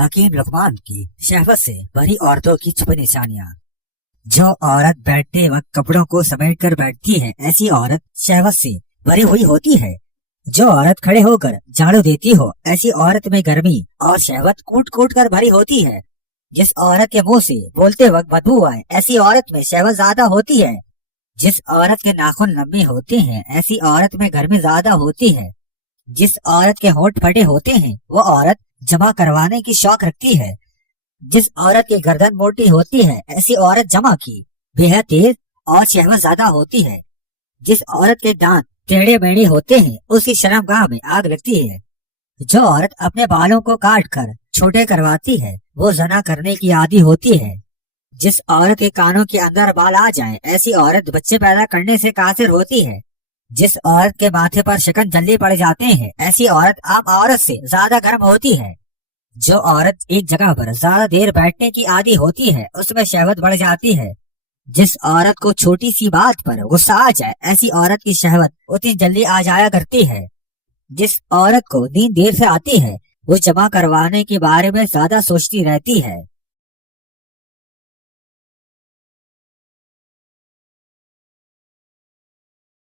हकीम लुकमान की शहवत से भरी औरतों की छुपी निशानियां। जो औरत बैठते वक्त कपड़ों को समेट कर बैठती है, ऐसी औरत शहवत से भरी हुई होती है। जो औरत खड़े होकर झाड़ू देती हो, ऐसी औरत में गर्मी और शहवत कूट कूट कर भरी होती है। जिस औरत के मुंह से बोलते वक्त बदबू आए, ऐसी औरत में शहवत ज्यादा होती है। जिस औरत के नाखून लंबे होते हैं, ऐसी औरत में गर्मी ज्यादा होती है। जिस औरत के होंठ फटे होते हैं, वो औरत जमा करवाने की शौक रखती है। जिस औरत की गर्दन मोटी होती है, ऐसी औरत जमा की बेहद तेज और शहवत ज्यादा होती है। जिस औरत के दांत टेढ़े मेढ़े होते हैं, उसकी शर्मगाह में आग लगती है। जो औरत अपने बालों को काट कर छोटे करवाती है, वो जना करने की आदी होती है। जिस औरत के कानों के अंदर बाल आ जाएं, ऐसी औरत बच्चे पैदा करने से कासिर होती है। जिस औरत के माथे पर शिकन जल्दी पड़ जाते हैं, ऐसी औरत आम औरत से ज्यादा गर्म होती है। जो औरत एक जगह पर ज्यादा देर बैठने की आदी होती है, उसमें शहवत बढ़ जाती है। जिस औरत को छोटी सी बात पर गुस्सा आ जाए, ऐसी औरत की शहवत उतनी जल्दी आ जाया करती है। जिस औरत को नींद देर से आती है, वो जमा करवाने के बारे में ज्यादा सोचती रहती है।